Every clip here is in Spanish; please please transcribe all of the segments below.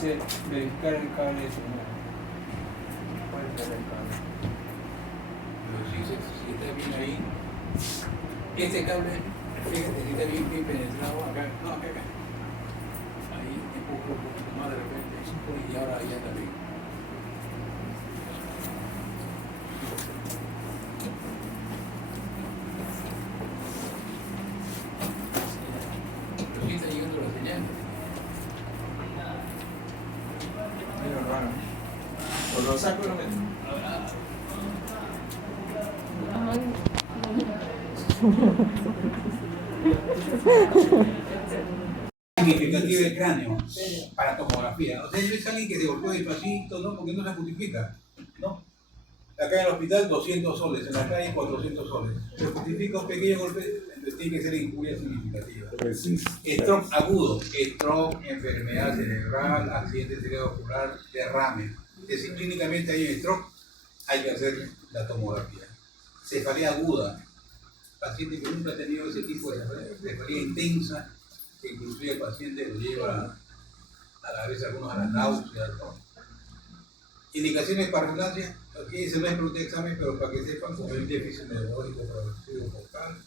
dice verificar el cable de señal. ¿Cuál es el cable? Pero si está bien ahí, este cable, fíjate si está bien penetrado acá, no, acá. Ahí empujo un poquito más de repente y ahora ya está bien. Pero sí está llegando la señal. Medio raro. O lo saco y lo meto. Significativa del cráneo para tomografía. O sea, no es alguien que se golpeó despacito, ¿no? Porque no se justifica, ¿no? Acá en el hospital 200 soles, en la calle 400 soles. Se justifica un pequeño golpe, entonces tiene que ser injuria significativa. Stroke agudo, stroke, enfermedad cerebral, accidente cerebrovascular, derrame. Es decir, clínicamente hay un stroke, hay que hacer la tomografía. Cefalea aguda, paciente que nunca ha tenido ese tipo de cefalea intensa, que inclusive el paciente lo lleva a veces algunos a la náusea, ¿no? Indicaciones para resonancia, aquí se no es pregunta de examen, pero para que sepan, como hay un déficit neurológico progresivo focal,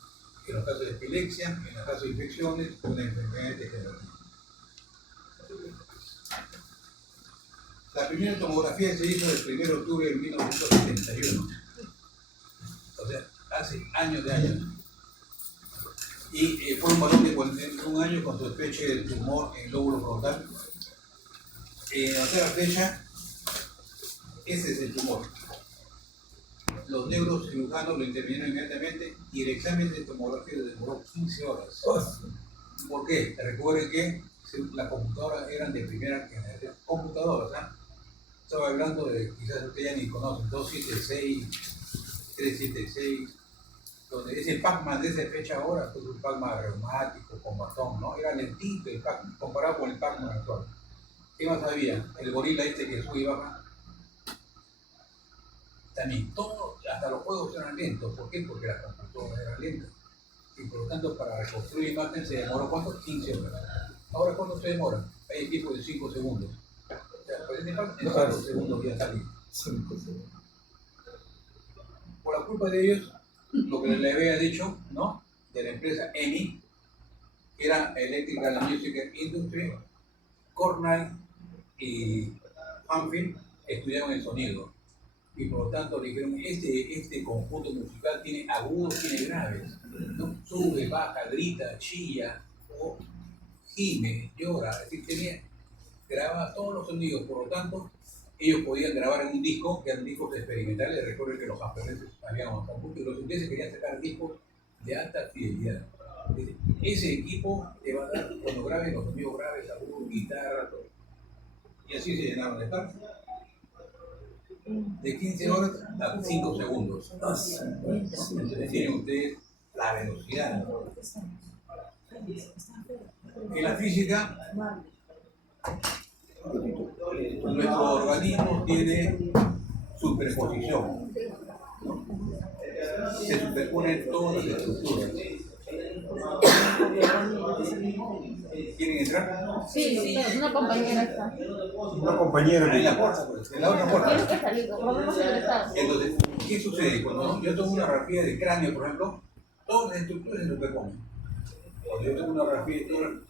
en los casos de epilepsia, en los casos de infecciones, una enfermedad degenerativa. La primera tomografía se hizo el 1 de octubre de 1971, o sea, hace años de años. Y fue un varón de 41 años con sospecha de tumor en lóbulo frontal. O sea, la fecha, ese es el tumor. Los neurocirujanos lo intervinieron inmediatamente y el examen de tomografía le demoró 15 horas. ¿Por qué? Recuerden que las computadoras eran de primera generación. Computadoras, ¿ah? Estaba hablando de, quizás ustedes ya ni conocen, 276, 376, donde ese Pac-Man de esa fecha ahora fue un Pac-Man reumático, con bastón, ¿no? Era lentito el Pac-Man, comparado con el Pac-Man actual. ¿Qué más había? El gorila este que sube y baja. También, todo, hasta los juegos eran lentos. ¿Por qué? Porque las computadoras eran lentas. Y por lo tanto, para reconstruir imagen se demoró, ¿cuánto? 15 horas. Ahora, ¿cuánto se demora? Hay equipos de 5 segundos. O sea, pues en 5 segundos ya salí. 5 segundos. Por la culpa de ellos, lo que les había dicho, ¿no? De la empresa EMI, que era Electrical and Music Industry, Cornell y Hanfield estudiaron el sonido. Y por lo tanto le dijeron, este conjunto musical tiene agudos, tiene graves, ¿no? Sube, baja, grita, chilla, o gime, llora, es decir, graba todos los sonidos, por lo tanto, ellos podían grabar en un disco, que eran discos experimentales. Recuerden que los japoneses habían avanzado mucho y los ingleses querían sacar discos de alta fidelidad. Ese equipo te va a dar, cuando graben los sonidos graves, agudos, guitarra, todo. Y así se llenaron de espacio. De 15 horas a 5 segundos. Entonces tienen ustedes la velocidad. En la física, nuestro organismo tiene superposición, ¿no? Se superponen todas las estructuras. ¿Quieren entrar? Sí, una compañera está. Una compañera. En la puerta, pues, en la otra Tienes puerta. que salir, por lo menos ingresar. Entonces, ¿qué sucede? Cuando yo tomo una radiografía de cráneo, por ejemplo, todas las estructuras se superponen. Cuando yo tomo una radiografía de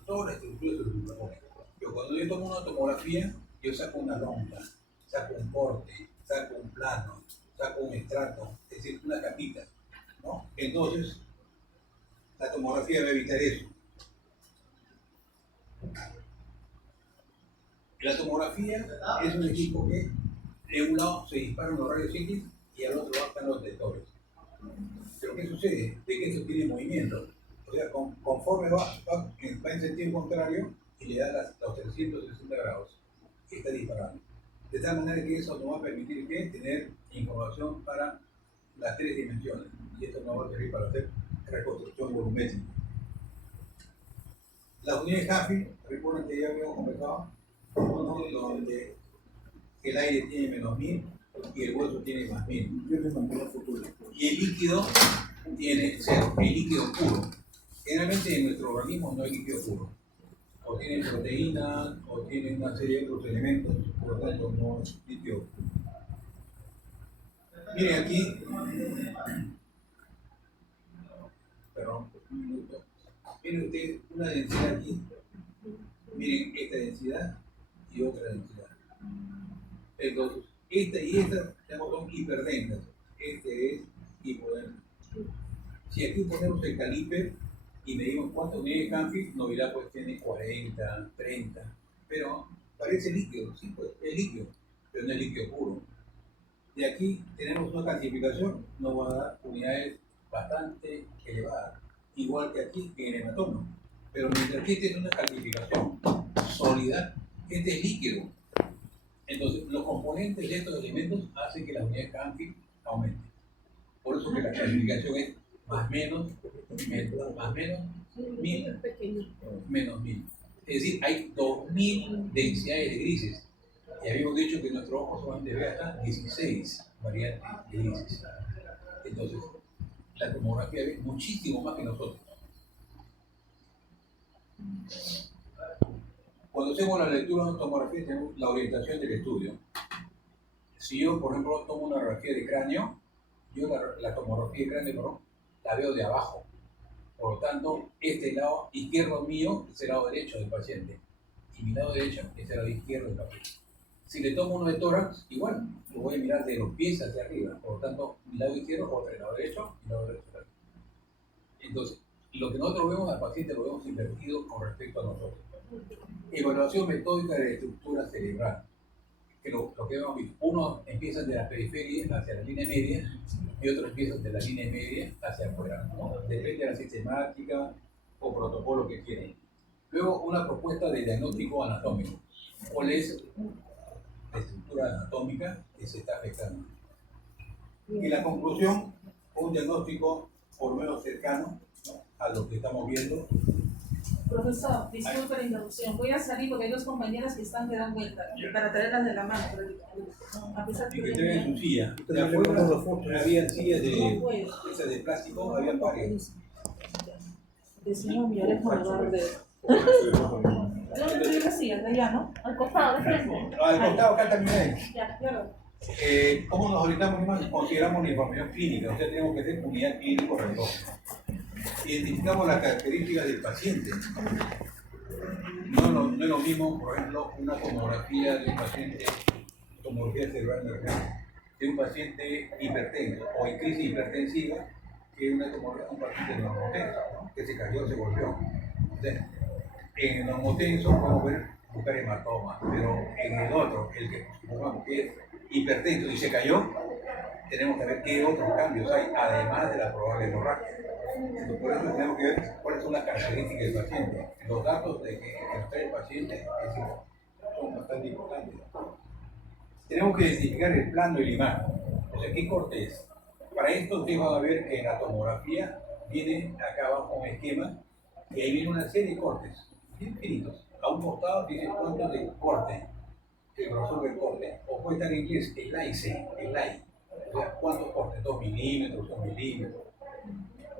todas las estructuras se superponen. Pero cuando yo tomo una tomografía, yo saco una lonja, saco un corte, saco un plano, saco un estrato, es decir, una capita, ¿no? Entonces, la tomografía va a evitar eso. La tomografía es un equipo que de un lado se disparan los rayos X y al otro están los detectores. Pero ¿qué sucede? De que eso tiene movimiento. O sea, conforme va en sentido contrario y le da los 360 grados, está disparando. De tal manera que eso nos va a permitir que tener información para las 3 dimensiones. Y esto nos va a servir para hacer reconstrucción volumétrica. Las unidades Hanfield, recuerden que ya habíamos conversado, donde el aire tiene menos 1000 y el hueso tiene más 1000. Y el líquido tiene 0, el líquido puro. Generalmente en nuestro organismo no hay líquido puro. o tienen proteínas, o tienen una serie de otros elementos, por lo tanto no es litio. Miren aquí, perdón, un minuto. Miren ustedes una densidad aquí, miren esta densidad y otra densidad. Entonces, esta y esta son hiperdensas, este es hipodenso. Si aquí ponemos el caliper y medimos cuánto unidades de Canfield, nos dirá pues tiene 40, 30, pero parece líquido, sí, pues es líquido, pero no es líquido puro. De aquí tenemos una clasificación, nos va a dar unidades bastante elevadas, igual que aquí en el hematoma. Pero mientras que tiene una clasificación sólida, este es líquido. Entonces, los componentes de estos elementos hacen que la unidad de Canfield aumente. Por eso que la clasificación es más menos, más menos, 1000, menos 1000. Es decir, hay 2000 densidades de grises. Y habíamos dicho que nuestro ojo solamente ve hasta 16 variantes de grises. Entonces, la tomografía ve muchísimo más que nosotros. Cuando hacemos la lectura de una tomografía, tenemos la orientación del estudio. Si yo, por ejemplo, tomo una radiografía de cráneo, yo la tomografía de cráneo, perdón, la veo de abajo. Por lo tanto, este lado izquierdo mío es el lado derecho del paciente. Y mi lado derecho es el lado izquierdo del paciente. Si le tomo uno de tórax, igual, lo voy a mirar de los pies hacia arriba. Por lo tanto, mi lado izquierdo contra el lado derecho y el lado derecho. Entonces, lo que nosotros vemos al paciente lo vemos invertido con respecto a nosotros. Evaluación metódica de la estructura cerebral. Que lo que hemos visto, uno empieza de la periferia hacia la línea media y otro empieza de la línea media hacia afuera, ¿no? Depende de la sistemática o protocolo que quieran. Luego, una propuesta de diagnóstico anatómico. ¿Cuál es la estructura anatómica que se está afectando? Y la conclusión, un diagnóstico por lo menos cercano, ¿no?, a lo que estamos viendo. Profesor, disculpe la interrupción. Voy a salir porque hay dos compañeras que están que dan vuelta para traerlas de la mano. A pesar Y que que tengan su silla. De afuera había sillas esas de plástico, había varias. decimos millones por lugar de. ¿Dónde estoy la silla? De allá, ¿no? Al costado, de frente. Al costado acá también hay. Ya, claro. ¿Cómo nos orientamos más? Consideramos la información clínica, o sea, tenemos que hacer unidad clínico reloj. Identificamos las características del paciente. No es lo mismo, por ejemplo, una tomografía de un paciente, tomografía cerebral nerviosa, de un paciente hipertenso o en crisis hipertensiva, que una tomografía de un paciente normotenso, ¿no?, que se cayó, se golpeó. Entonces, en el normotenso podemos buscar hematomas, pero en el otro, el que supongamos que es hipertenso y se cayó, tenemos que ver qué otros cambios hay, además de la probable hemorragia. Entonces, por eso tenemos que ver cuáles son las características del paciente. Los datos de que está el paciente son bastante importantes. Tenemos que identificar el plano y la imagen. O sea, ¿qué corte es? Para esto ustedes van a ver que en la tomografía viene acá abajo un esquema y ahí viene una serie de cortes, bien finitos. A un costado dice cuánto de corte, el grosor del corte, o puede estar en inglés el IC, el I. O sea, ¿cuántos cortes? 2 milímetros, 1 milímetro.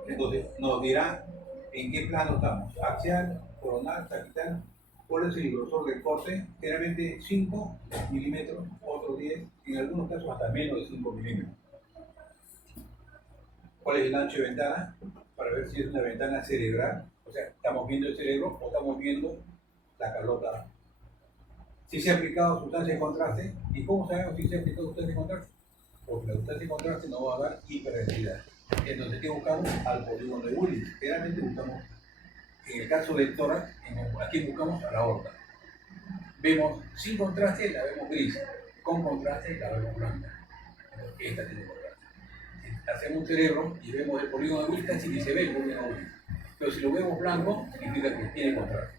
Entonces nos dirá en qué plano estamos, axial, coronal, sagital, cuál es el grosor del corte, generalmente 5 milímetros, otros 10, en algunos casos hasta menos de 5 milímetros. ¿Cuál es el ancho de ventana? Para ver si es una ventana cerebral, o sea, estamos viendo el cerebro o estamos viendo la calota. Si se ha aplicado sustancia de contraste, ¿y cómo sabemos si se ha aplicado sustancia de contraste? Porque la sustancia de contraste nos va a dar hiperdensidad. Entonces, ¿qué buscamos? Al polígono de Wulin. Generalmente buscamos, en el caso del tórax, aquí buscamos a la aorta. Vemos sin contraste, la vemos gris. Con contraste, la vemos blanca. Esta tiene contraste. Hacemos un cerebro y vemos el polígono de Wulin, casi ni se ve el polígono de Wulin. Pero si lo vemos blanco, significa que tiene contraste.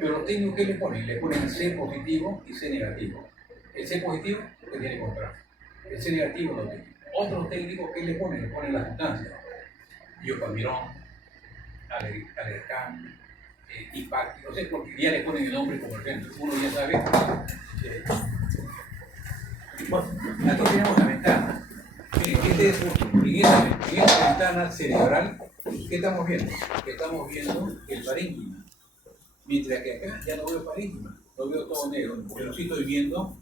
Pero los técnicos, ¿qué le ponen? Le ponen C positivo y C negativo. El C positivo, que tiene contraste. El C negativo no tiene. Otros técnicos, ¿qué le ponen? Le ponen la sustancia. Iopamirón, Alercan, IPAC, no sé, porque ya le ponen el nombre como ejemplo. Uno ya sabe. Bueno, aquí tenemos la ventana. En esta ventana cerebral, ¿qué estamos viendo? Estamos viendo el parénquima. Mientras que acá ya no veo parénquima, lo veo todo negro, pero sí estoy viendo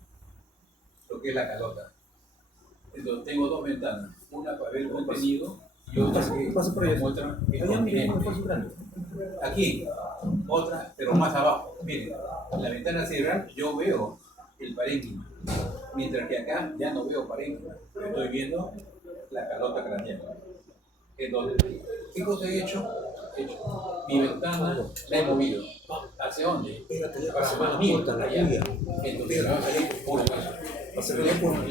lo que es la calota. Entonces tengo dos ventanas, una para ver el contenido y otra que me muestra el continente. Aquí, otra, pero más abajo. Miren, en la ventana central yo veo el parénquima, mientras que acá ya no veo parénquima, estoy viendo la calota craneal. Entonces, ¿qué cosa he hecho? Mi ventana la he movido. ¿Hacia dónde? Hacia más mío, allá. Entonces, me va a salir por eso. Le he puesto,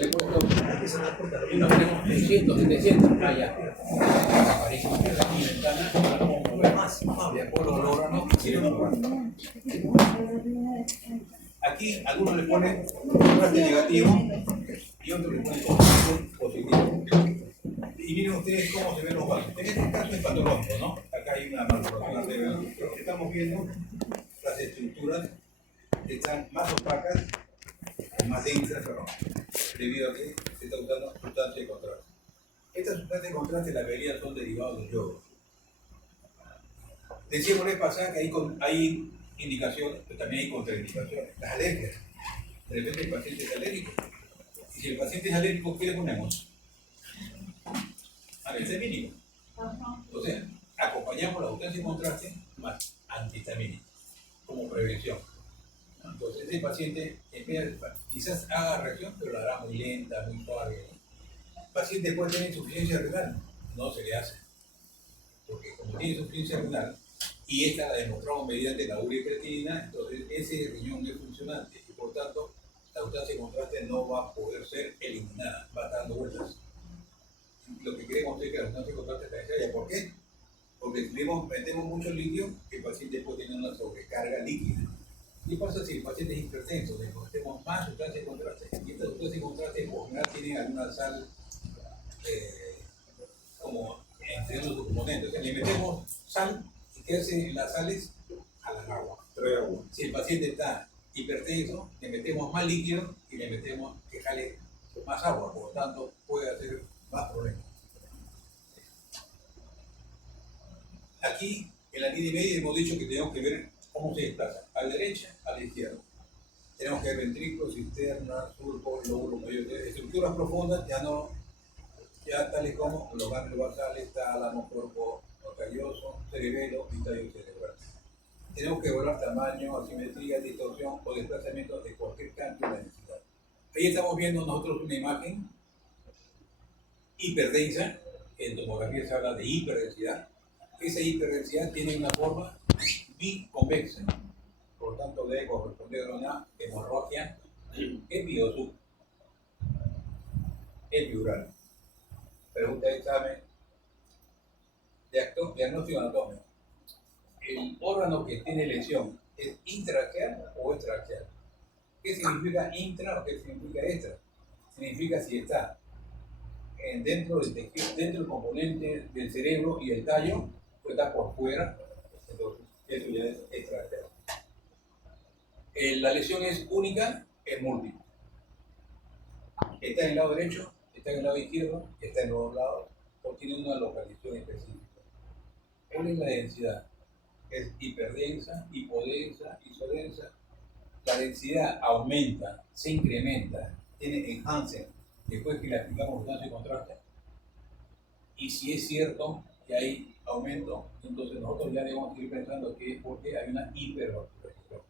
y nos tenemos 600, 700, allá. Aparece mi ventana, la vamos a mover más. De acuerdo a los órganos que quieren mover. Aquí algunos le ponen contraste negativo y otros le ponen contraste positivo. Y miren ustedes cómo se ven los vasos. En este caso es patológico, ¿no? Acá hay una malformación cerebral. Pero estamos viendo las estructuras que están más opacas, más densas, perdón, debido a que se está usando sustancia de contraste. Estas sustancias de contraste, la mayoría son derivados del yodo. Decía por ahí pasada que hay indicaciones, pero también hay contraindicaciones. Las alergias. De repente el paciente es alérgico. Y si el paciente es alérgico, ¿qué le ponemos? Antihistamínico. O sea, acompañamos la sustancia de contraste más antihistamínico como prevención. Entonces, ese paciente quizás haga reacción, pero la hará muy lenta, muy suave. El paciente puede tener insuficiencia renal, no se le hace. Porque como tiene insuficiencia renal, y esta la demostramos mediante la urea y creatinina, entonces ese riñón es funcionante y por tanto la sustancia de contraste no va a poder ser eliminada, va a estar dando vueltas. Lo que queremos es que la sustancia de contraste está necesaria. ¿Por qué? Porque si metemos mucho líquido, el paciente puede tener una sobrecarga líquida. ¿Qué pasa si el paciente es hipertenso? Le metemos más sustancia de contraste. Y esta sustancia de contraste por general tiene alguna sal como entre los componentes. O sea, le metemos sal y ¿qué hacen las sales? Jalan agua. Trae agua. Si el paciente está hipertenso, le metemos más líquido y le metemos que jale más agua. Por lo tanto, puede hacer más problemas. Aquí, en la línea media, hemos dicho que tenemos que ver cómo se desplaza, a la derecha, a la izquierda. Tenemos que ver ventrículo, cisterna, surco, lóbulo mayor. Estructuras profundas ya tales como los ganglios basales, tálamo, cuerpo calloso, cerebelo y tallo cerebral. Tenemos que evaluar tamaño, asimetría, distorsión o desplazamiento de cualquier cambio en la densidad. Ahí estamos viendo nosotros una imagen hiperdensa. En tomografía se habla de hiperdensidad. Esa hiperdensidad tiene una forma biconvexa, por lo tanto debe corresponder a una hemorragia epi o sub, epiural. Pregunta de examen, diagnóstico anatómico. ¿El órgano que tiene lesión es intratraqueal o extratraqueal? ¿Qué significa intra o qué significa extra? Significa si está dentro del tejido, dentro del componente del cerebro y el tallo, o está por fuera, entonces eso ya es extratraqueal. La lesión es única, es múltiple. Está en el lado derecho, está en el lado izquierdo, está en los dos lados, o tiene una localización específica. ¿Cuál es la densidad? Es hiperdensa, hipodensa, isodensa. La densidad aumenta, se incrementa, tiene enhancement después que le aplicamos sustancia de contraste. Y si es cierto que hay aumento, entonces nosotros ya debemos ir pensando que es porque hay una hipervascularización.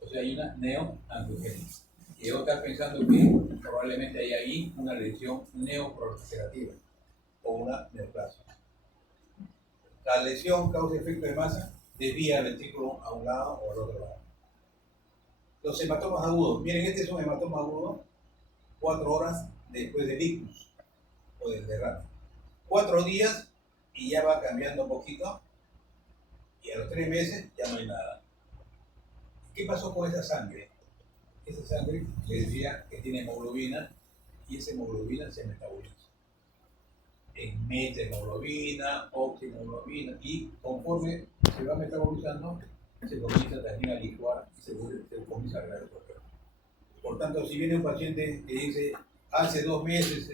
O sea, hay una neoangiogénesis. Y debo estar pensando que probablemente hay ahí una lesión neoproliferativa o una neoplasia. La lesión causa efecto de masa, desvía el ventrículo a un lado o al otro lado. Los hematomas agudos. Miren, este es un hematoma agudo 4 horas después del ictus o del derrame. 4 días y ya va cambiando un poquito y a los 3 meses ya no hay nada. ¿Qué pasó con esa sangre? Esa sangre le decía que tiene hemoglobina y esa hemoglobina se metaboliza en metahemoglobina, oxihemoglobina y conforme se va metabolizando se comienza también a licuar y se comienza a regar el cuerpo. Por tanto, si viene un paciente que dice hace 2 meses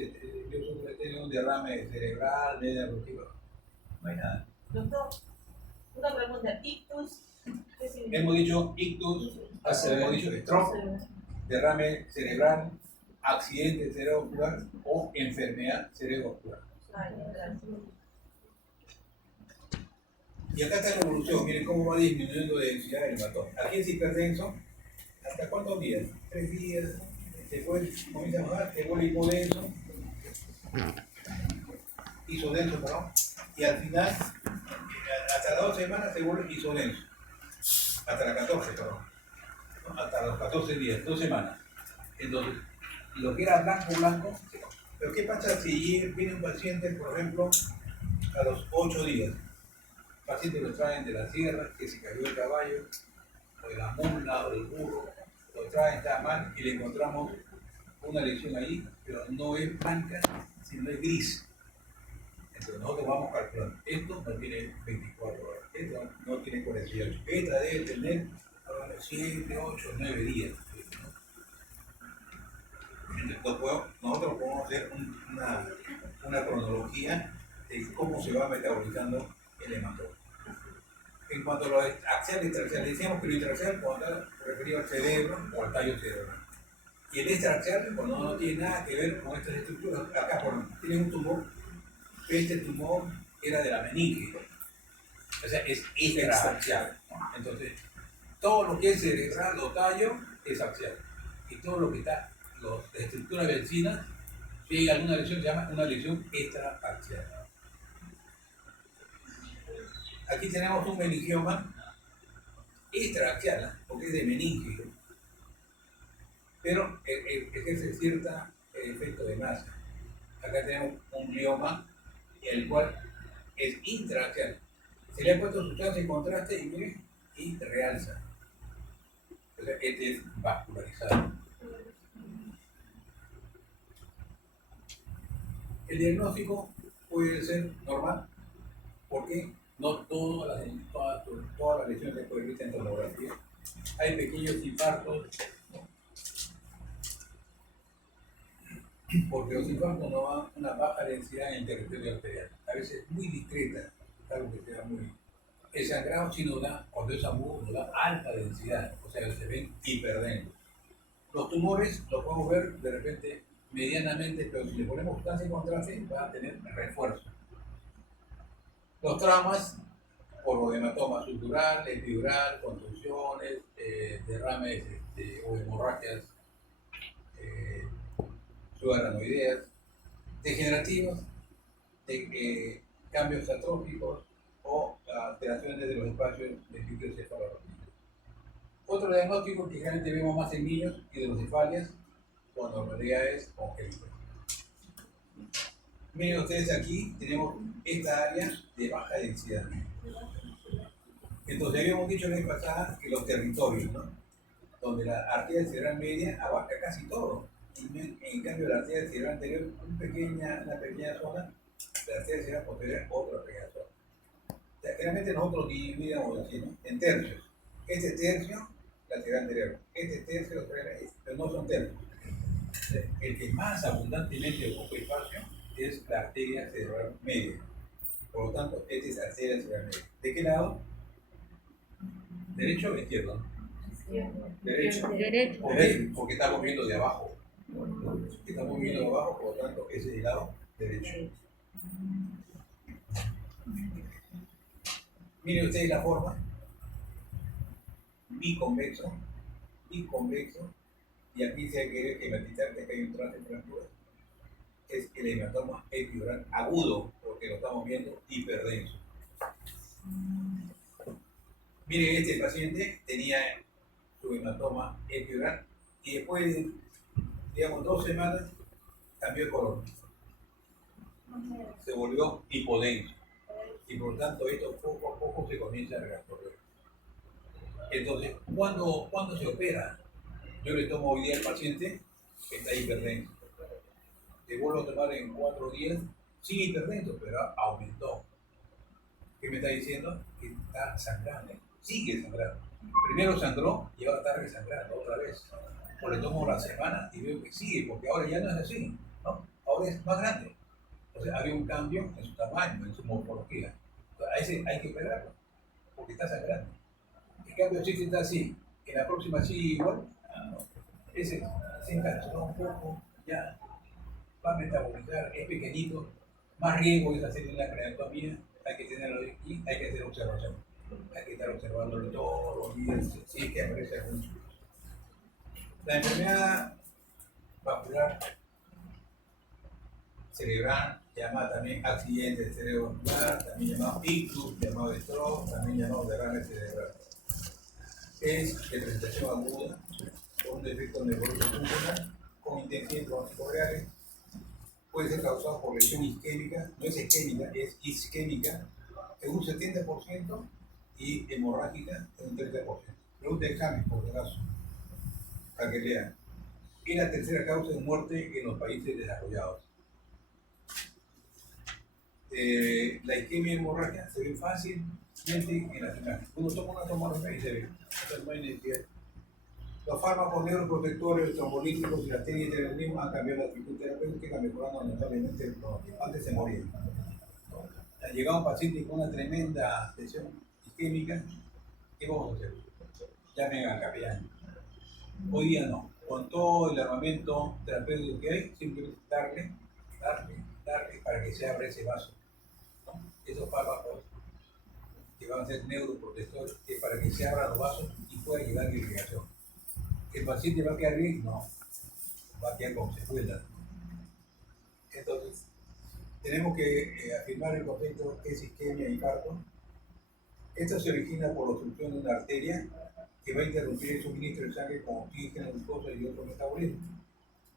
yo tengo un derrame cerebral, media eruptiva, no hay nada. Doctor, Una pregunta, ictus, ¿qué significa? Hemos dicho ictus, hemos dicho stroke, derrame cerebral, accidente cerebrovascular o enfermedad cerebrovascular. Ay, gracias. Y acá está la evolución, miren cómo va disminuyendo la densidad del hematoma. Aquí es hiperdenso, ¿hasta cuántos días? 3 días, después comienza a bajar, se vuelve hipodenso, isodenso, perdón, y al final, hasta las 2 semanas se vuelve isodenso, hasta las 14, perdón, ¿no? Hasta los 14 días, 2 semanas. Entonces, lo que era blanco, pero ¿qué pasa si viene un paciente, por ejemplo, a los 8 días? El paciente lo traen de la sierra, que se cayó el caballo, o de la mula, o del burro, lo traen, está mal, y le encontramos una lesión ahí, pero no es blanca, sino es gris. Entonces nosotros vamos calculando, esto no tiene 24 horas, esto no tiene 48, esta debe tener 7, 8, 9 días. Entonces, nosotros podemos hacer una cronología de cómo se va metabolizando el hematoma. En cuanto a los axiales y intraaxiales, decíamos que lo intraaxial cuando está referido al cerebro o al tallo cerebral. Y el extraaxial cuando no tiene nada que ver con estas estructuras. Acá tiene un tumor, este tumor era de la meninge, o sea, es extraaxial, ¿no? Entonces, todo lo que es cerebral o tallo es axial. Y todo lo que está, las estructuras vecinas, si hay alguna lesión, se llama una lesión extraaxial. Aquí tenemos un meningioma extraaxial, porque es de meninge, pero ejerce cierto efecto de masa. Acá tenemos un glioma, el cual es intraaxial. Se le ha puesto sustancia en contraste y miren, y realza. O sea, este es vascularizado. El diagnóstico puede ser normal, porque no todas las lesiones se pueden ver en tomografía. Hay pequeños infartos, porque los infartos no dan una baja densidad en el territorio arterial, a veces muy discreta, algo que sea muy... El sangrado sí nos da, cuando es agudo, nos da alta densidad, o sea, se ven hiperdensos. Los tumores los podemos ver de repente medianamente, pero si le ponemos sustancia en contraste, va a tener refuerzo. Los traumas, por hematoma subdural, epidural, contusiones, derrames o hemorragias subaranoideas, degenerativos, cambios atróficos o alteraciones de los espacios del líquido cefalorraquídeo. Otro diagnóstico que generalmente vemos más en niños, hidrocefalias, con anormalidades congénitas. Miren ustedes aquí, tenemos esta área de baja densidad. Entonces habíamos dicho la vez pasada que los territorios, ¿no? Donde la arteria cerebral media abarca casi todo. En cambio la arteria cerebral anterior, una pequeña zona, la arteria cerebral posterior, otra pequeña zona. O sea, generalmente nosotros dividimos así, ¿no? En tercios. Este tercio, la cerebral anterior. Este tercio, pero no son tercios. O sea, el que más abundantemente ocupa espacio es la arteria cerebral media. Por lo tanto, esta es la arteria cerebral media. ¿De qué lado? ¿Derecho o izquierdo? Derecho. Derecho. Porque estamos viendo de abajo. Estamos viendo de abajo, por lo tanto, ese es el lado derecho. Miren ustedes la forma. Biconvexo, y aquí se quiere hematizar que acá hay un trance de fractura. Es el hematoma epidural agudo, porque lo estamos viendo hiperdenso. Miren, este paciente tenía su hematoma epidural y después de, digamos, 2 semanas cambió de color. Se volvió hipodenso y por lo tanto esto poco a poco se comienza a reabsorber. Entonces, ¿cuándo se opera? Yo le tomo hoy día al paciente que está hiperdenso. Le vuelvo a tomar en 4 días, sigue hiperdenso, pero aumentó. ¿Qué me está diciendo? Que está sangrando, sigue sangrando. Primero sangró y ahora está resangrando otra vez. O le tomo la semana y veo que sigue, porque ahora ya no es así, ¿no? Ahora es más grande. O sea, había un cambio en su tamaño, en su morfología. Entonces, a ese hay que operarlo. porque está sangrando. En cambio, si está así, en la próxima sí igual, no. Ese se encapsuló un poco, ya va a metabolizar, es pequeñito, más riesgo es hacer una craneotomía, hay que tenerlo aquí, hay que hacer observación. Hay que estar observándolo todos los días, sí que aparece algún susto. La enfermedad vascular cerebral, llamada también accidente cerebrovascular, también llamado ictus, llamado stroke, también llamado derrame cerebral. Es de presentación aguda, con un defecto neurológico funcional, con intensidad bronquial, puede ser causado por lesión isquémica, no es isquémica, es isquémica, en un 70% y hemorrágica en un 30%. Pregunta de examen, por si acaso, para que lean. Es la tercera causa de muerte en los países desarrollados. La isquemia hemorrágica se ve fácilmente en las imágenes. Uno toma una tomografía y se ve. No hay necesidad. Los fármacos neuroprotectores, trombolíticos y las técnicas de terrorismo han cambiado la actitud terapéutica, mejorando notablemente el pronóstico. Antes se moría. Ha llegado un paciente con una tremenda lesión isquémica. ¿Qué vamos a hacer? Llamen al capellán. Hoy día no. Con todo el armamento terapéutico que hay, simplemente darle para que se abra ese vaso. ¿No? Esos fármacos que van a ser neuroprotectores, es para que se abran los vasos y pueda llegar a la irrigación. ¿El paciente va a quedar bien? No. Va a quedar con secuelas. Entonces, tenemos que afirmar el concepto que es isquemia y infarto. Esto se origina por la obstrucción de una arteria que va a interrumpir el suministro de sangre con oxígeno, glucosa y otros metabolismos.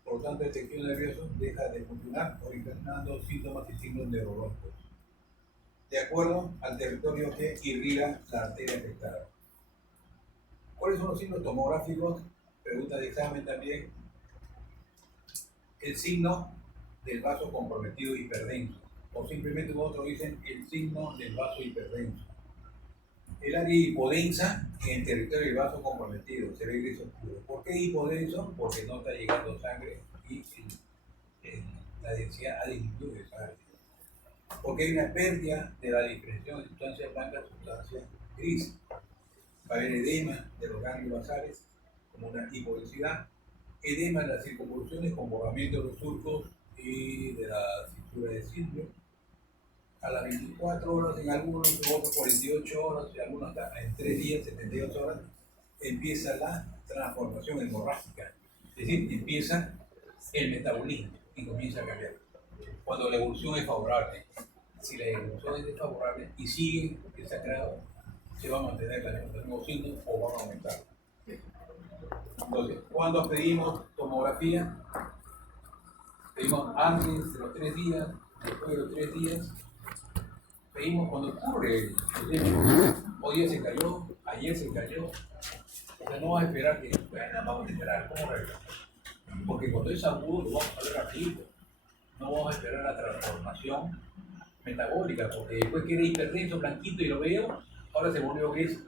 Por lo tanto, el tejido nervioso deja de funcionar, originando síntomas y signos neurológicos, de acuerdo al territorio que irriga la arteria afectada. ¿Cuáles son los signos tomográficos? Pregunta de examen también. El signo del vaso comprometido hiperdenso, o simplemente otros dicen el signo del vaso hiperdenso. El área hipodensa en el territorio del vaso comprometido, se ve gris oscuro. ¿Por qué hipodenso? Porque no está llegando sangre y la densidad ha disminuido de esa área. Porque hay una pérdida de la diferenciación de sustancia blanca a sustancia gris. Va a haber edema de los ganglios basales, como una hipodensidad, edema en las circunvoluciones con borramiento de los surcos y de la cintura de cilindro. A las 24 horas, en algunos, en otros 48 horas, y algunos hasta en 3 días, 78 horas, empieza la transformación hemorrágica. Es decir, empieza el metabolismo y comienza a cambiar. Cuando la evolución es favorable, si la evolución es desfavorable y sigue el sangrado, se va a mantener los mismos signos o van a aumentar. Entonces, cuando pedimos tomografía, pedimos antes de los 3 días, después de los 3 días, pedimos cuando ocurre el hecho. Hoy día se cayó, ayer se cayó. O sea, no vas a esperar que, bueno, vamos a esperar, ¿cómo arreglar? Porque cuando es agudo lo vamos a ver rapidito. No vamos a esperar la transformación metabólica, porque después que era hipertenso, blanquito y lo veo, ahora se volvió gris.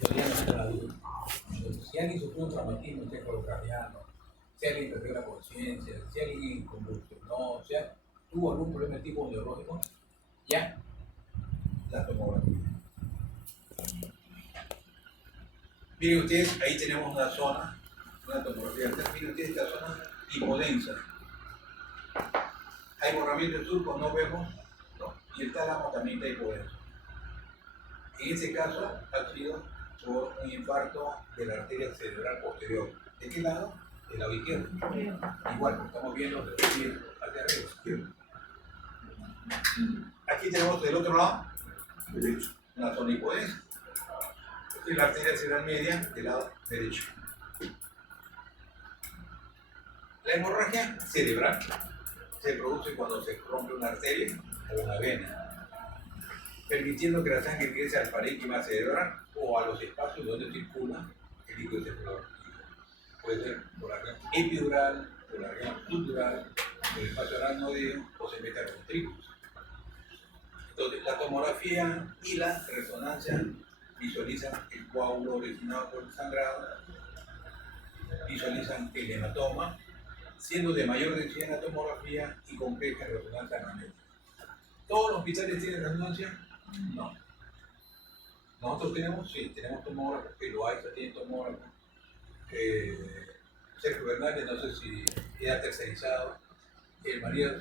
Todavía no está la duda. Entonces, si alguien sufrió un traumatismo encefalocraniano, si alguien perdió la conciencia, si alguien convulsionó, si tuvo algún problema de tipo neurológico, ya la tomografía. Miren ustedes, ahí tenemos una zona, una tomografía. Miren ustedes esta zona hipodensa. Hay borramiento de surcos, no vemos, ¿no? Y el tálamo también está hipodenso. En este caso ha sido por un infarto de la arteria cerebral posterior. ¿De qué lado? Del lado izquierdo. Igual, estamos viendo de izquierdo hacia arriba, izquierdo. Aquí tenemos del otro lado, derecho, una zona hipodensa. Esta es la arteria cerebral media del lado derecho. La hemorragia cerebral se produce cuando se rompe una arteria o una vena, permitiendo que la sangre ingrese al parénquima cerebral o a los espacios donde circula el líquido cerebral. Puede ser por la región epidural, por la región subdural, por el espacio aracnoideo o se mete a los ventrículos. Entonces, la tomografía y la resonancia visualizan el coágulo originado por el sangrado, visualizan el hematoma, siendo de mayor densidad en la tomografía y compleja en resonancia magnética. ¿Todos los hospitales tienen resonancia? No. Nosotros tenemos, sí, tenemos tomógrafos, que lo hay, tiene tomógrafos. Sergio Bernales, no sé si era tercerizado, el María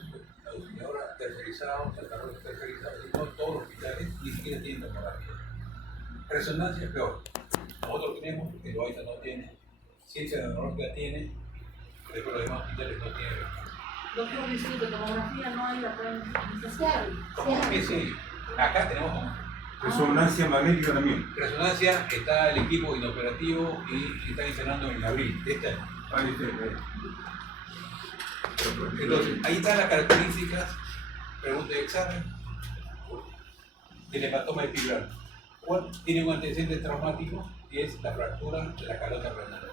Auxiliadora tercerizado, Santa Rosa tercerizado, y no todos los hospitales ni siquiera tienen tomografía. Resonancia es peor. Nosotros tenemos, el Loaiza no tiene, Ciencia Neurológica tiene, después los demás hospitales no tienen. Doctor, disculpe, tomografía no hay acá en ¿Cómo que sí? Acá tenemos Resonancia magnética también. resonancia, está el equipo inoperativo y están instalando en abril de este año. Ahí está. Entonces, ahí están las características, pregunta de examen, del hepatoma epidural. ¿Cuál tiene un antecedente traumático? Y es la fractura de la calota craneal.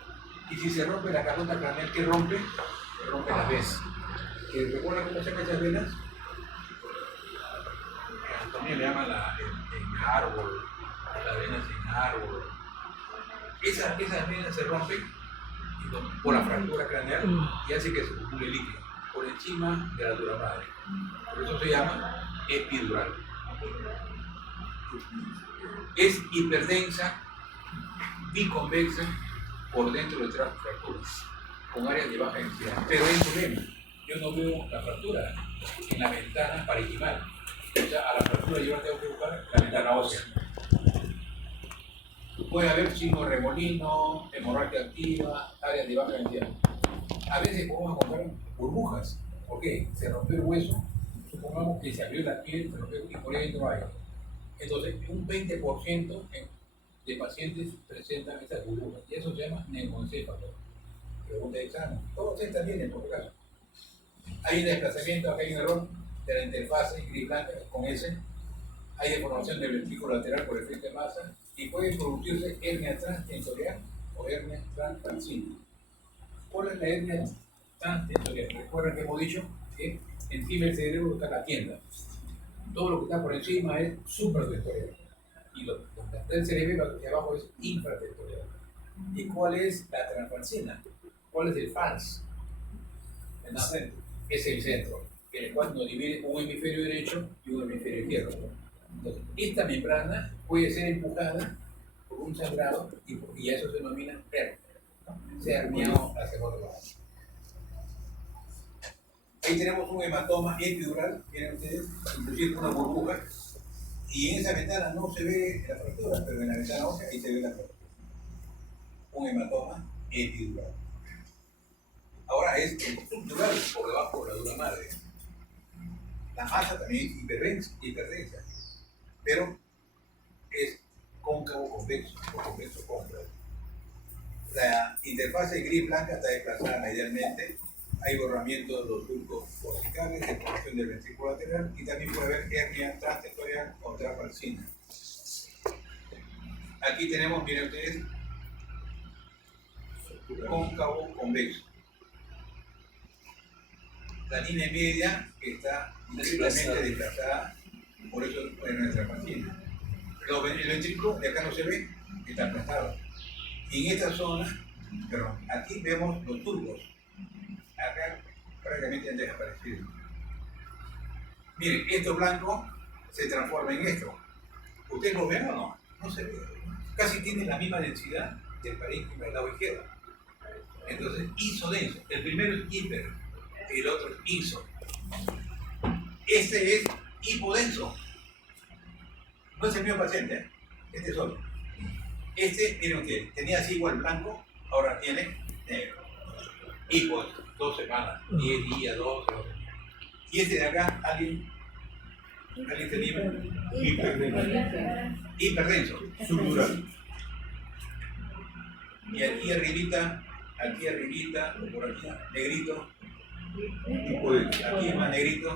Y si se rompe la calota craneal, ¿qué rompe? Se rompe las venas. ¿Recuerdan cómo se llaman esas venas? También le llaman en árbol, las venas en árbol. Esas venas se rompen por la fractura craneal y hace que se acumule líquido por encima de la dura madre. Por eso se llama epidural. Es hiperdensa, biconvexa por dentro de otras fracturas, con áreas de baja densidad. Pero hay un problema. Yo no veo la fractura en la ventana parenquimal. O sea, a la fractura yo tengo que buscar la ventana ósea. Puede haber signo remolino, hemorragia activa, áreas de baja densidad. A veces podemos encontrar burbujas. ¿Por qué? Se rompió el hueso, supongamos que se abrió la piel, se rompió y por ahí dentro hay. Entonces, un 20% de pacientes presentan estas burbujas y eso se llama neumoencéfalo. Pregunta de examen. Todos estas vienen, por caso. Hay un desplazamiento, acá hay un error de la interfase gris blanca con S. Hay deformación del ventrículo lateral por efecto de masa y puede producirse hernia transtensorial o hernia transpancina. ¿Cuál es la hernia transtensorial? Recuerden que hemos dicho que encima del cerebro está la tienda. Todo lo que está por encima es supratensorial y lo que está del cerebro hacia abajo es infratensorial. ¿Y cuál es la transpancina? ¿Cuál es el fals? El centro. Es el centro, en el cual nos divide un hemisferio derecho y un hemisferio izquierdo. Entonces, esta membrana puede ser empujada por un sangrado y a eso se denomina hernia. Se ha herniado hacia otro lado. Ahí tenemos un hematoma epidural, miren ustedes, inclusive una burbuja, y en esa ventana no se ve la fractura, pero en la ventana ósea ahí se ve la fractura. Un hematoma epidural. Ahora es estructural por debajo de la dura madre. La masa también es hiperdensa, pero es cóncavo convexo o convexo cóncavo. La interfase gris-blanca está desplazada medialmente. Hay borramiento de los surcos corticales, deformación del ventrículo lateral y también puede haber hernia transtensorial o transpancina. Aquí tenemos, miren ustedes, cóncavo convexo. La línea media está completamente desplazada, por eso es nuestra transpancina. El ventrículo de acá no se ve, está aplastado. Y en esta zona, pero aquí vemos los surcos. Acá prácticamente han desaparecido. Miren, esto blanco se transforma en esto. ¿Ustedes lo ven o no? No se ve. Casi tiene la misma densidad del parénquima del lado izquierdo. Entonces, isodenso. El primero es hiper, el otro es iso. Este es hipodenso. No es el mismo paciente, ¿eh? Este es otro. Este, miren que tenía así igual blanco, ahora tiene negro. Hipodenso. 2 semanas, 10 días, 12. Y este de acá, ¿alguien se anima? Hiperdenso, subdural. Y aquí arribita, por aquí, negrito. Aquí es más negrito.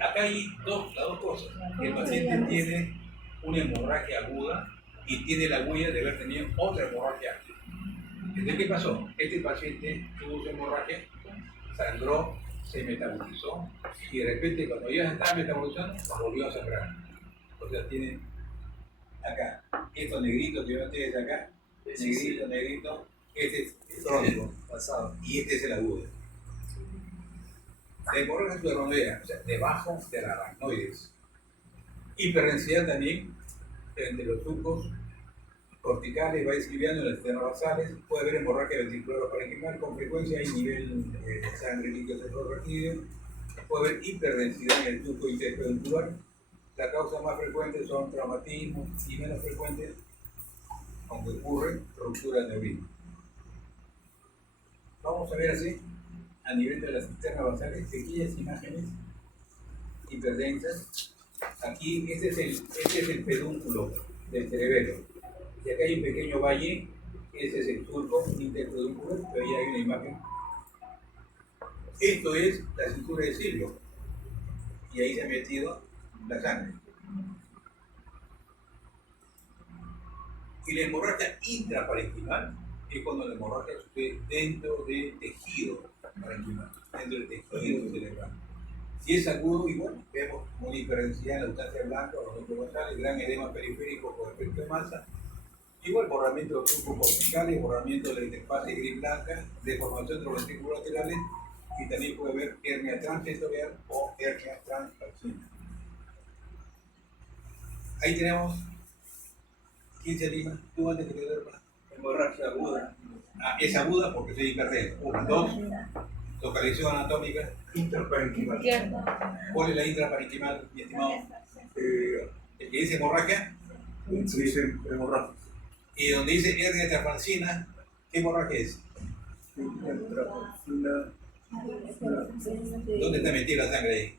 Acá hay las dos cosas. El paciente tiene una hemorragia aguda y tiene la huella de haber tenido otra hemorragia activa. Entonces, ¿qué pasó? Este paciente tuvo su hemorragia, sangró, se metabolizó y de repente cuando ya estaba metabolizando, volvió a sangrar. O sea, tiene acá, estos negritos que ven ustedes acá, negrito, este es el crónico, pasado, y este es el agudo. La hemorragia se rodea, o sea, debajo de la aracnoides. Hiperdensidad también entre los surcos corticales, va describiendo en las externas basales, puede haber hemorragia ventricular o parenquimal, con frecuencia hay nivel de sangre líquido centrovertido, puede haber hiperdensidad en el surco interpeduncular. La causa más frecuente son traumatismos y menos frecuentes, aunque ocurre, ruptura de neurismo. Vamos a ver así, a nivel de las externas basales, pequeñas imágenes hiperdensas. Aquí, este es el pedúnculo del cerebelo. Y acá hay un pequeño valle, ese es el surco interpeduncular, pero ahí hay una imagen. Esto es la cintura de Silvio. Y ahí se ha metido la sangre. Y la hemorragia intraparenquimal es cuando la hemorragia sucede dentro del tejido parenquimal, dentro del tejido cerebral. Si es agudo, igual vemos una hiperdensidad en la sustancia blanca o los basales, gran edema periférico por efecto de masa, igual borramiento de los surcos corticales, borramiento de la interfaz gris-blanca, deformación de los ventículos laterales, y también puede haber hernia transsensorial o hernia transfacial. Ahí tenemos 15 limas, tú antes que te duermas. Hemorragia aguda. Es aguda porque soy hiperdenso. 1, 2, localización anatómica. Intraparenquimal. ¿Cuál es la intraparenquimal, mi estimado? El que dice hemorragia. Se dice hemorragia. Y donde dice hernia transfacial, ¿qué hemorragia es? Intraparenquimal. ¿Dónde está metida la sangre ahí?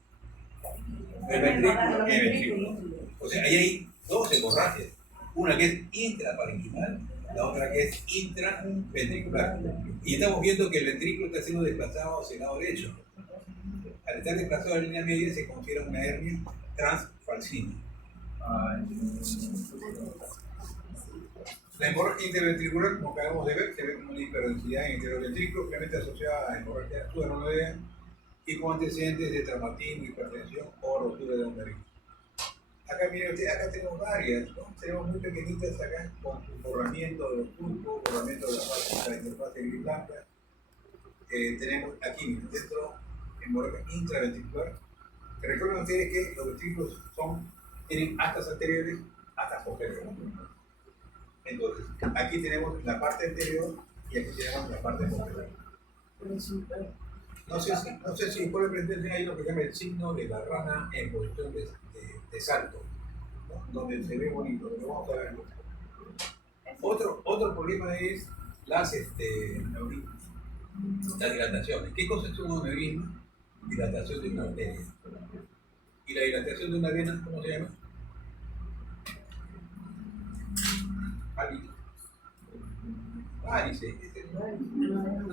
El ventrículo. En el ventrículo. O sea, ahí hay dos hemorragias. Una que es intraparenquimal, la otra que es intraventricular. Y estamos viendo que el ventrículo está siendo desplazado hacia el lado derecho. Al estar desplazado a la línea media se considera una hernia transfalcina. La hemorragia interventricular, como acabamos de ver, se ve como una hiperdensidad en el interior del ventrículo, obviamente asociada a hemorragia subarachnoidea y con antecedentes de traumatismo, hipertensión o rotura de un nervio. Acá miren ustedes, acá tenemos varias, ¿no? Tenemos muy pequeñitas acá con borramiento de los surcos, borramiento de la interfaz gris-blanca. Tenemos aquí, miren, dentro, hemorragia intraventricular. Recuerden ustedes que los ventrículos tienen astas anteriores, astas posteriores. Entonces, aquí tenemos la parte anterior y aquí tenemos la parte posterior. No sé si puede aprender ahí lo que se llama el signo de la rana en posición de salto, ¿no? Donde se ve bonito, pero vamos a verlo. Otro problema es las neurismas, las dilataciones. ¿Qué cosa es un neurisma? Dilatación de una arteria. ¿Y la dilatación de una vena, cómo se llama? Varice.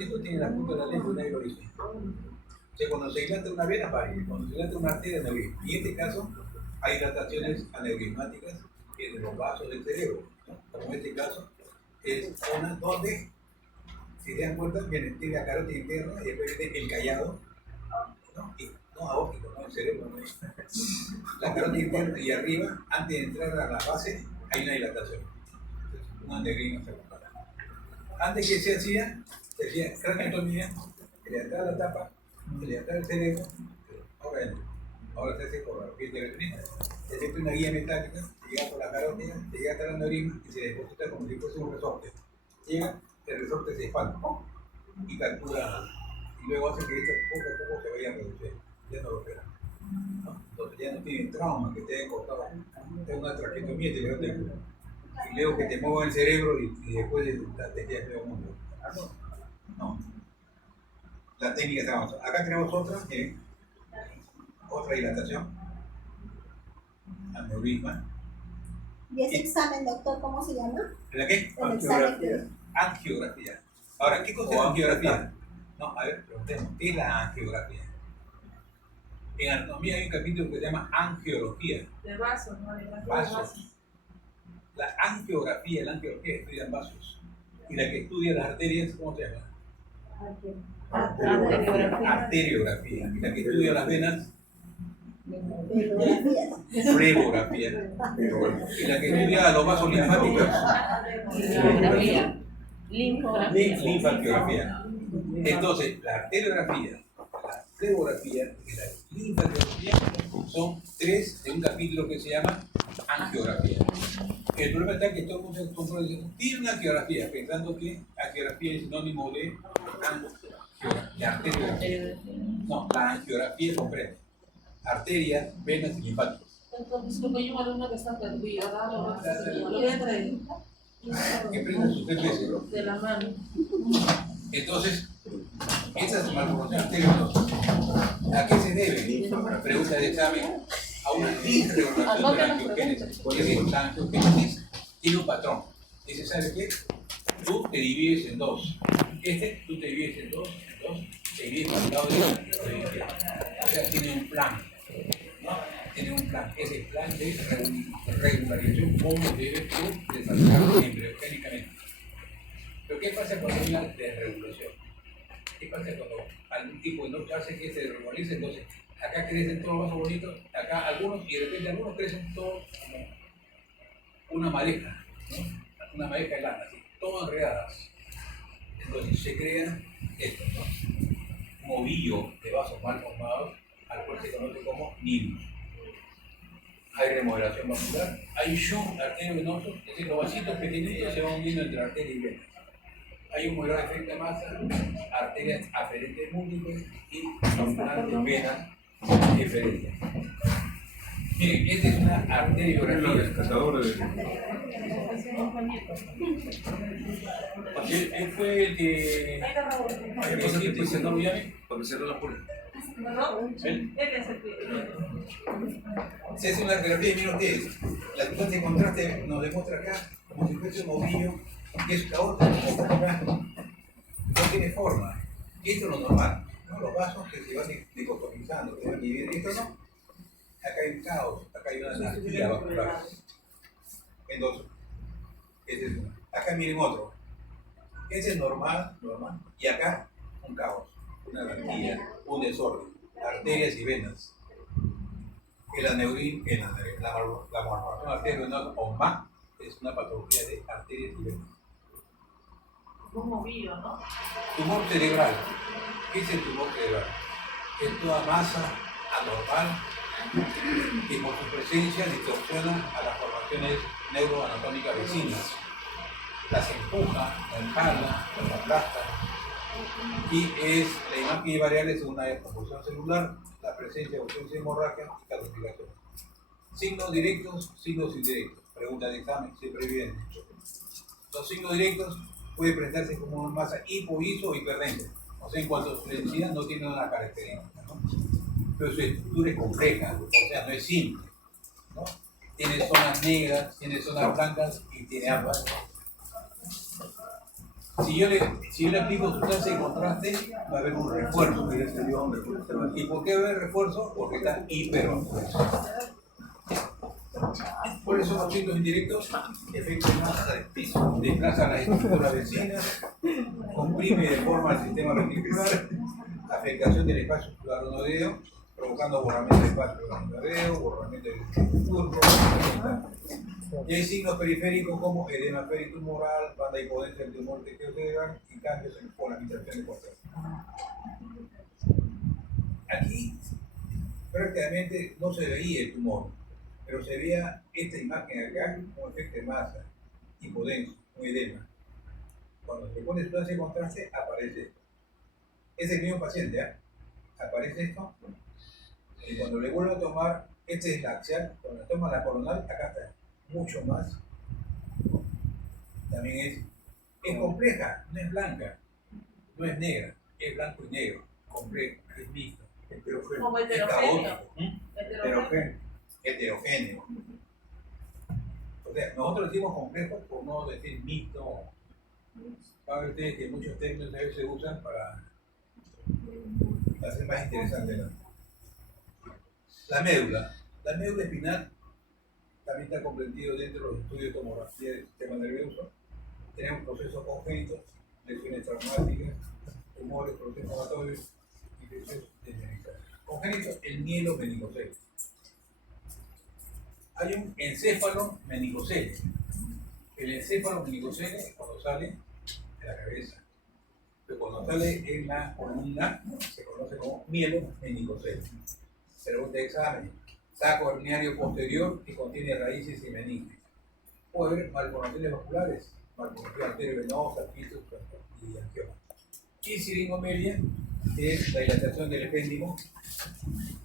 Esto tiene la punta de la lengua y nadie lo dice. O sea, cuando se dilata una vena, varice. Cuando se dilata una arteria, neurisma. Y en este caso, hay dilataciones aneurismáticas en los vasos del cerebro, ¿no? Como en este caso, es una donde, si se dan cuenta, tiene la carótida interna y después viene el callado, ¿no? Y, no aórtico, no el cerebro, no es. La carótida interna y arriba, antes de entrar a la base, hay una dilatación. Una aneurisma cerebral. Antes que se hacía craneotomía, se le ataba la tapa, se le ataba el cerebro, ahora no. Ahora se hace por la piel de retina. Se mete una guía metálica, se llega por la carótida, se llega hasta la aneurisma y se deposita como si fuese un resorte. Llega, el resorte se expande y captura, y luego hace que esto poco a poco se vaya reduciendo. Ya no lo operan, ¿no? Entonces ya no tienen trauma, que te hayan cortado. Es una traqueotomía, te levantan y luego que te muevan el cerebro y después te quedas medio mundo. No. La técnica está avanzada. Acá tenemos otra dilatación, aneurisma. ¿Y ese examen, doctor, cómo se llama? ¿La qué? El examen. Angiografía. Ahora, ¿qué cosa es la angiografía? No, a ver, preguntemos, ¿qué es la angiografía? En anatomía hay un capítulo que se llama angiología. De vasos, ¿no? De Vasos. La angiografía estudia vasos. Y la que estudia las arterias, ¿cómo se llama? Arteriografía. Y la que estudia las venas, flebografía. Y la que estudia los vasos linfáticos, linfangiografía. Entonces, la arteriografía, la flebografía y la linfangiografía Son 3 de un capítulo que se llama angiografía. El problema está que todo el mundo se acostumbra a tiene una angiografía, pensando que angiografía es sinónimo de arteria. No, la angiografía comprende arterias, venas y linfáticos. Disculpe, yo un alumno que está perdido, lo voy a traer Que prenden sus 3 veces. de la mano. Entonces, esa malformación arteriovenosa, ¿a qué se debe? Pregunta de examen. A una disregulación de la angiogénesis. Es decir, la angiogénesis tiene un patrón. Dice, ¿sabes qué? Tú te divides en 2. Tú te divides en 2, te divides por el lado de la provincia. O sea, tiene un plan. ¿No? Tiene un plan. Es el plan de regularización, cómo debes tú desarrollar embriogénicamente. Pero ¿qué pasa cuando hay una desregulación? ¿Qué pasa cuando algún tipo de no hace que se desregularice? Entonces, acá crecen todos los vasos bonitos, acá algunos, y de repente algunos crecen todos como una madeja, ¿no? Una madeja de lana, así, todas enredadas. Entonces se crea esto, ¿no? Un ovillo de vasos mal formados, al cual se conoce como nimbus. Hay remodelación vascular, hay shock arteriovenoso, es decir, los vasitos pequeñitos se van uniendo entre arteria y vena. Hay un mayor efecto de masa, arterias aferentes múltiples y abundantes venas diferentes. Miren, esta es una arteriografía. Él fue el que presentó Miami. Porque cerró la puerta. Él es el que. Se hace una radiografía y miren ustedes, la constante de contraste nos demuestra acá como si fuese un ovillo que es caótico, no tiene forma. Y esto es lo normal, ¿no? Los vasos que se van dicotomizando, que se van dividiendo, esto no. Acá hay un caos, acá hay una anarquía vascular. Entonces, ese es uno. Acá miren otro. Ese es normal, y acá un caos, una anarquía, un desorden, arterias y venas. El aneurisma, la malformación arteriovenosa o MAC es una patología de arterias y venas. Un movido, ¿no? Tumor cerebral. ¿Qué es el tumor cerebral? Es toda masa anormal que por su presencia distorsiona a las formaciones neuroanatómicas vecinas. Las empuja, la empala, las aplasta. Y es la imagen variable según la composición celular, la presencia de ausencia de hemorragia y calcificación. Signos directos, signos indirectos. Pregunta de examen, siempre vienen. Los signos directos pueden presentarse como una masa hipo-iso o hiperdensa. O sea, en cuanto a su densidad no tiene una característica, ¿no? Pero su estructura es compleja, o sea, no es simple, ¿no? Tiene zonas negras, tiene zonas blancas y tiene ambas. Si yo le aplico sustancia de contraste, va a haber un refuerzo. ¿Y por qué va a haber refuerzo? Porque está hipervascularizado. ¿Cuáles son los signos indirectos? Efecto de masa de piso. Desplaza las estructuras vecinas, comprime de forma el sistema reticular, afectación del espacio flavonoideo, provocando borramiento del espacio flavonoideo, borramiento del turbo, y hay signos periféricos como edema peritumoral, banda hipodensa del tumor tejido-cerebral y cambios en polarización de contraste. Aquí prácticamente no se veía el tumor, pero se veía esta imagen acá como efecto de masa, hipodensa, un edema. Cuando se pone sustancia de contraste, aparece esto. Es el mismo paciente, ¿eh? Aparece esto, y cuando le vuelvo a tomar, este es la axial, cuando le toma la coronal, acá está, mucho más. También es compleja, no es blanca, no es negra, es blanco y negro, complejo, es mixto, Como es heterogéneo. caótico, heterogéneo. O sea, nosotros decimos complejo por no decir mixto. Saben ustedes que muchos términos a veces se usan para hacer más interesante la médula. La médula espinal también está comprendido dentro de los estudios de tomografía del sistema nervioso. Tenemos procesos congénitos, lesiones traumáticas, tumores, procesos inflamatorios y procesos desmenizados. Congénito, el mielo meningocele. Hay un encéfalo meningocele. El encéfalo meningocele es cuando sale de la cabeza. Pero cuando sale en la columna se conoce como mielo meningocele. Pregunta de examen, saco herniario posterior que contiene raíces y meninges. Puede haber malformaciones vasculares, malformación arteriovenosa, pisos y angioma. Y siringomelia es la dilatación del epéndimo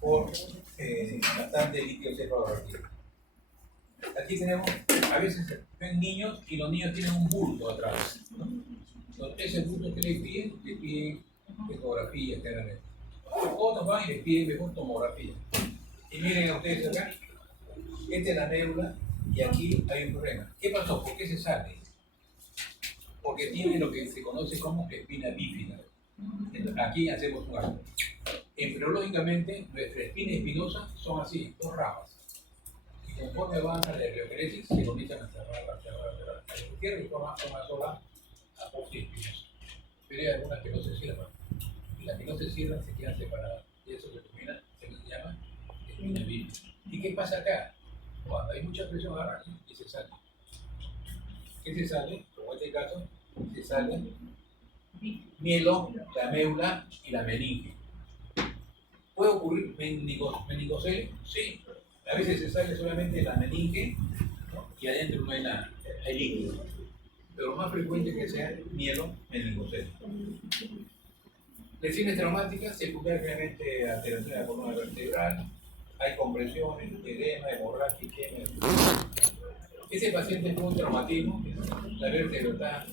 por bastante líquido cefalorraquídeo. Aquí tenemos, a veces ven niños y los niños tienen un bulto atrás, ¿no? Entonces, ese bulto que le piden ecografía generalmente. Otros van y les piden mejor tomografía. Y miren a ustedes acá, esta es la médula y aquí hay un problema. ¿Qué pasó? ¿Por qué se sale? Porque tiene lo que se conoce como espina bífida. Entonces, aquí hacemos un arco. Embriológicamente, nuestra espina espinosa son así, dos ramas. Y conforme avanza la embriogenesis, se comienzan a cerrar. La izquierda y forma una sola apófis espinosa. Pero hay algunas que no se cierran. Y las que no se cierran se quedan separadas. Y eso se llama espina bífida. ¿Y qué pasa acá? Cuando hay mucha presión agarra y se sale. ¿Qué se sale? Como en este caso, se sale mielo, la médula y la meninge. ¿Puede ocurrir meningocele? Sí. A veces se sale solamente la meninge, ¿no? Y adentro no hay nada, hay líquido. Pero lo más frecuente es que sea mielo meningocele. Lesiones traumáticas, secundariamente alteración de la columna vertebral, hay compresiones, edema, hemorragia, isquemia. Ese paciente tuvo un traumatismo, la vértebra está